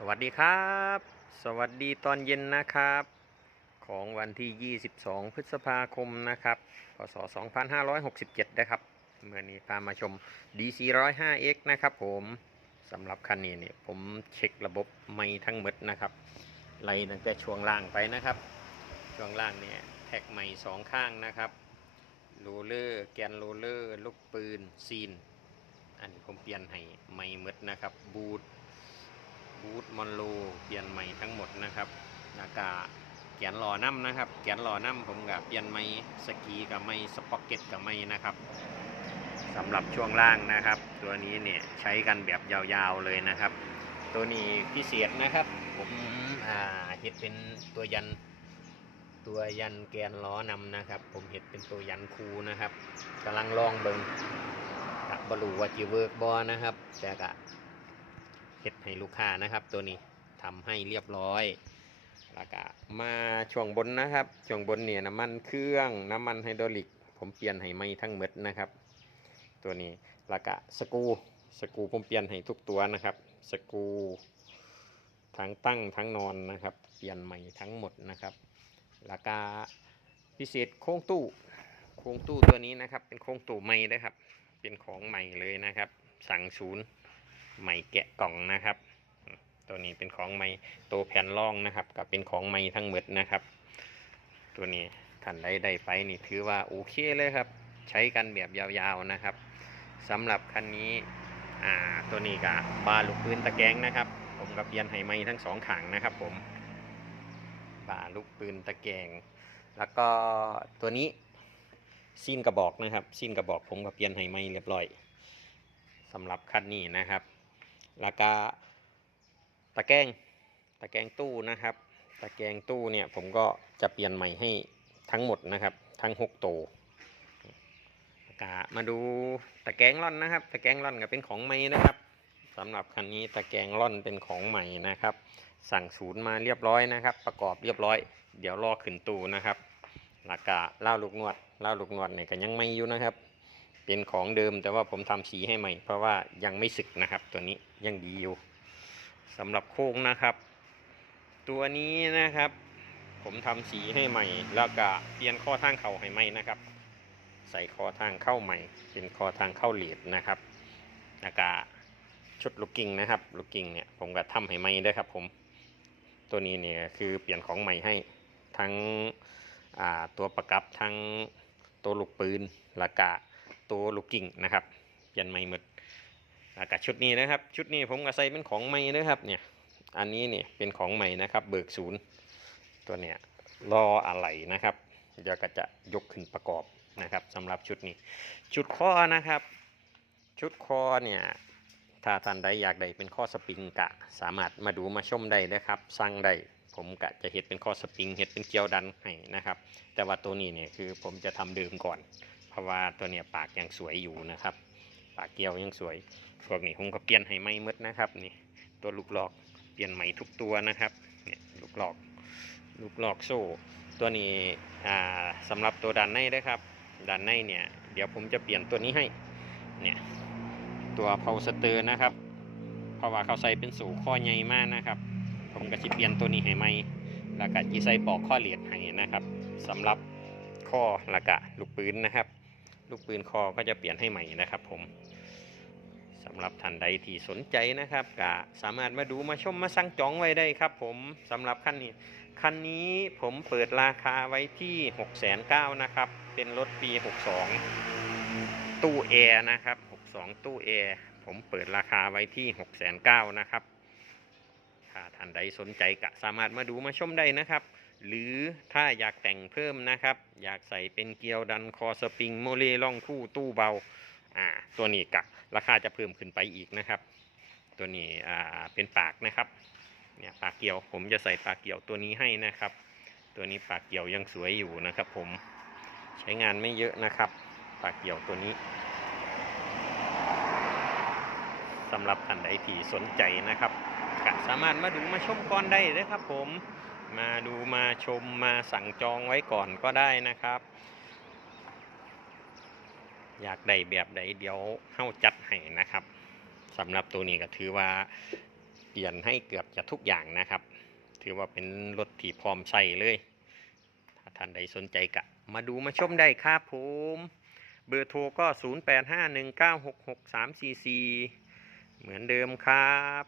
สวัสดีครับ สวัสดีตอนเย็นนะครับ ของวันที่ 22 พฤษภาคมนะครับพศ2567 นะครับเมื่อนี้พามาชม DC 105X นะครับผมสำหรับคันนี้เนี่ยผมเช็คระบบไม่ทั้งหมดนะครับไล่ตั้งแต่ช่วงล่างไปนะครับ ช่วงล่างเนี่ยแท็กใหม่สองข้างนะครับโรเลอร์แกนโรเลอร์ลูกปืนซีน อันนี้ผมเปลี่ยนให้ใหม่หมดนะครับบูท บูทมอนโลเปลี่ยนใหม่ทั้งหมดนะครับแล้วก็แกนหล่อน้ำนะครับแกนหล่อน้ำผมกับเปลี่ยนใหม่สกีกับใหม่สป็อกเก็ตกับใหม่นะครับสำหรับช่วงล่างนะครับ ตัวนี้เนี่ยใช้กันแบบยาวๆเลยนะครับ ตัวนี้พิเศษนะครับ ผมอ่าเห็ดเป็นตัวยันตัวยันแกนล้อนำนะครับ ผมเห็ดเป็นตัวยันคูนะครับกำลังลองเบิงกับบรูว่าจีเวิร์กบอนะครับแต่กะ ฮ็ดให้ลูกค้านะครับ ตัวนี้ทำให้เรียบร้อยแล้วก็มาช่วงบนนะครับช่วงบนเนี่ยน้ำมันเครื่องน้ำมันไฮดรอลิก ผมเปลี่ยนให้ไม่ทั้งหมดนะครับ ตัวนี้แล้วก็สกูสกูผมเปลี่ยนให้ทุกตัวนะครับ สกูทั้งตั้งทั้งนอนนะครับ เปลี่ยนใหม่ทั้งหมดนะครับแล้วก็พิเศษโค้งตู้ โค้งตู้ตัวนี้นะครับ เป็นโค้งตู้ใหม่นะครับ เป็นของใหม่เลยนะครับ สั่งศูนย์ ใหม่แกะกล่องนะครับ ตัวนี้เป็นของใหม่ตัวแผ่นรองนะครับกับเป็นของใหม่ทั้งหมดนะครับ ตัวนี้ท่านใดได้ไปนี่ถือว่าโอเคเลยครับ ใช้กันแบบยาวๆนะครับสำหรับคันนี้อ่าตัวนี้กับบาลูกปืนตะแกรงนะครับ ผมกับเปียนให้ใหม่ทั้งสองขางนะครับ ผมบาลูกปืนตะแกรงแล้วก็ตัวนี้ซีนกระบอกนะครับซีนกระบอกผมกับเปียนให้ใหม่เรียบร้อยสำหรับคันนี้นะครับ แล้วก็ตะแกรงตะแกรงตู้นะครับ ตะแกรงตู้เนี่ยผมก็จะเปลี่ยนใหม่ให้ทั้งหมดนะครับ ทั้ง6ตัวก็มาดูตะแกรงร่อนนะครับ ตะแกรงร่อนก็เป็นของใหม่นะครับสำหรับคันนี้ตะแกรงร่อนเป็นของใหม่นะครับ สั่งศูนย์มาเรียบร้อยนะครับ ประกอบเรียบร้อย เดี๋ยวรอขึ้นตู้นะครับแล้วก็เล่าลูกนวดเล่าลูกนวดเนี่ยก็ยังไม่อยู่นะครับ เป็นของเดิมแต่ว่าผมทำสีให้ใหม่ เพราะว่ายังไม่สึกนะครับ ตัวนี้ยังดีอยู่สำหรับโค้งนะครับ ตัวนี้นะครับ ผมทำสีให้ใหม่ แล้วก็เปลี่ยนข้อทางเข่าให้ใหม่นะครับ ใส่คอทางเข้าใหม่ เป็นคอทางเข้าเหลียดนะครับแล้วก็ชุดลูกกิ้งนะครับ ลูกกิ้งเนี่ยผมก็ทำให้ใหม่ด้วยครับผมตัวนี้เนี่ยคือเปลี่ยนของใหม่ให้ทั้งตัวประกับทั้งตัวลูกปืนแล้วก็ ตัวลูกกิ่งนะครับเปลี่ยนใหม่หมดแล้วกับชุดนี้นะครับ ชุดนี้ผมก็ใส่เป็นของใหม่นะครับเนี่ยอันนี้เนี่ยเป็นของใหม่นะครับ เบิกศูนย์ตัวเนี่ยรออะไรนะครับเดี๋ยวก็จะยกขึ้นประกอบนะครับสำหรับชุดนี้ ชุดข้อนะครับ ชุดคอเนี่ยถ้าท่านใดอยากได้เป็นข้อสปริงกะ สามารถมาดูมาชมได้นะครับสั่งได้ผมกะจะเห็ดเป็นข้อสปริงเห็ดเป็นเกลียวดันให้นะครับ แต่ว่าตัวนี้เนี่ยคือผมจะทำเดิมก่อน ราะว่าตัวเนี้ยปากยังสวยอยู่นะครับ ปากเกลียวยังสวยพวกนี้ผมก็เปลี่ยนให้ไม่หมดนะครับนี่ตัวลูกหลอกเปลี่ยนใหม่ทุกตัวนะครับเนี่ยลูกหลอกลูกหลอกโซ่ตัวนี้อ่าสำหรับตัวด้านในนะครับด้านในเนี่ยเดี๋ยวผมจะเปลี่ยนตัวนี้ให้เนี่ยตัวเพาสเตอร์นะครับ เพราะว่าเขาใส่เป็นสูข้อใหญ่มากนะครับ ผมก็จะเปลี่ยนตัวนี้ให้ใหม่แล้วก็จีใส่ปอกข้อเหลียดให้นะครับสำหรับข้อละกะลูกปืนนะครับ ลูกปืนคอก็จะเปลี่ยนให้ใหม่นะครับ ผมสำหรับท่านใดที่สนใจนะครับก็สามารถมาดูมาชมมาสั่งจองไว้ได้ครับ ผมสำหรับคันนี้คันนี้ผมเปิดราคาไว้ที่6 9 0 0 0นะครับ เป็นรถปี 62 ตู้แอร์นะครับ 62 ตู้แอร์ผมเปิดราคาไว้ที่6 9 0 0 0นะครับถ้าท่านใดสนใจก็สามารถมาดูมาชมได้นะครับ หรือถ้าอยากแต่งเพิ่มนะครับ อยากใส่เป็นเกลียวดันคอสปริงโมเลล่องคู่ตู้เบาอ่าตัวนี้กะราคาจะเพิ่มขึ้นไปอีกนะครับ ตัวนี้อ่าเป็นปากนะครับเนี่ยปากเกี่ยวผมจะใส่ปากเกี่ยวตัวนี้ให้นะครับ ตัวนี้ปากเกี่ยวยังสวยอยู่นะครับ ผมใช้งานไม่เยอะนะครับ ปากเกี่ยวตัวนี้สำหรับท่านใดที่สนใจนะครับก็สามารถมาดูมาชมก่อนได้เลยครับผม มาดูมาชมมาสั่งจองไว้ก่อนก็ได้นะครับ อยากได้แบบใดเดี๋ยวเข้าจัดให้นะครับสำหรับตัวนี้ก็ถือว่าเปลี่ยนให้เกือบจะทุกอย่างนะครับ ถือว่าเป็นรถที่พร้อมใช้เลยถ้าท่านใดสนใจกะมาดูมาชมได้ครับผมเบอร์โทรก็ 0851966344 เหมือนเดิมครับ